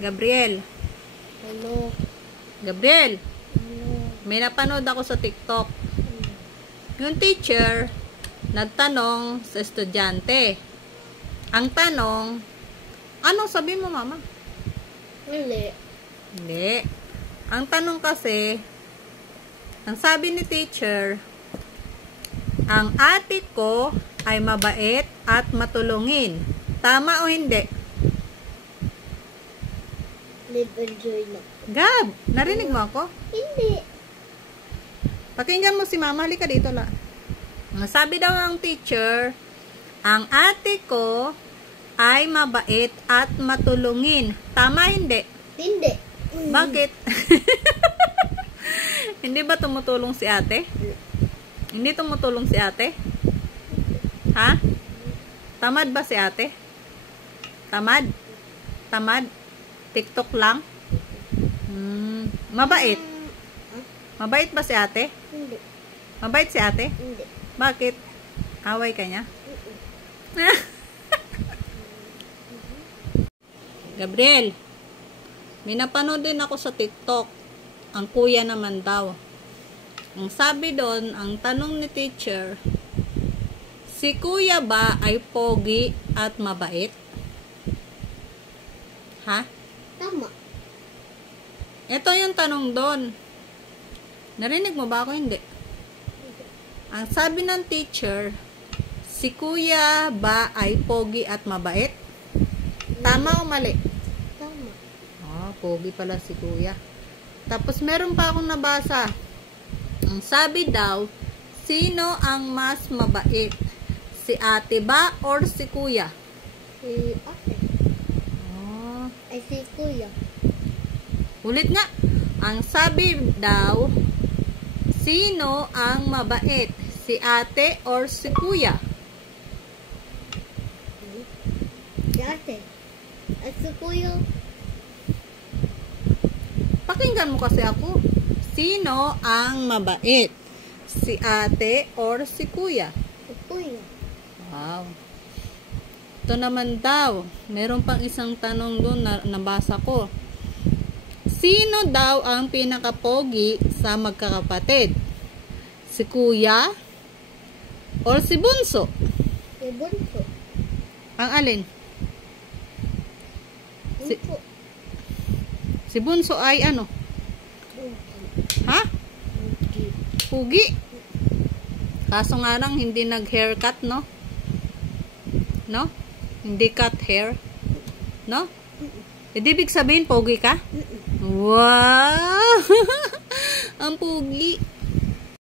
Gabriel. Ano? Gabriel. Ano? May napanood ako sa TikTok. Yung teacher, nagtanong sa estudyante. Ang tanong, ano sabi mo, mama? Hindi. Hindi. Ang tanong kasi, ang sabi ni teacher, ang ate ko ay mabait at matulungin. Tama o hindi? Live enjoy na. Gab, narinig mo ako? Hindi. Pakinggan mo si mama. Halika dito la. Ang sabi daw ng teacher, ang ate ko ay mabait at matulungin. Tama hindi? Hindi. Bakit? Hindi ba tumutulong si ate? Hindi tumutulong si ate? Ha? Tamad ba si ate? Tamad? Tamad? TikTok lang? Mabait? Mabait ba si ate? Hindi. Mabait si ate? Hindi. Bakit? Away ka niya? Gabriel, may napanood din ako sa TikTok. Ang kuya naman daw. Ang sabi doon, ang tanong ni teacher, si kuya ba ay pogi at mabait? Ha? Tama. Ito yung tanong doon. Narinig mo ba ako? Hindi. Ang sabi ng teacher, si kuya ba ay pogi at mabait? Tama o mali? Tama. Pogi pala si kuya. Tapos meron pa akong nabasa. Ang sabi daw, sino ang mas mabait? Si ate ba or si kuya? Si ate. Ay si kuya. Ulit nga. Ang sabi daw, sino ang mabait? Si ate or si kuya? Si ate. At si kuya. Pakinggan mo kasi ako. Sino ang mabait? Si ate or si kuya? Si kuya. Wow. Ito naman daw. Meron pang isang tanong doon na nabasa ko. Sino daw ang pinakapogi sa magkakapatid? Si kuya or si bunso? Si bunso. Ang alin? Bunso. Si bunso ay ano? Ha? Pugi. Kaso nga lang hindi nag-haircut, no? No? Hindi cut hair. No? Ibig sabihin, pogi ka? Wow! Ang pugi.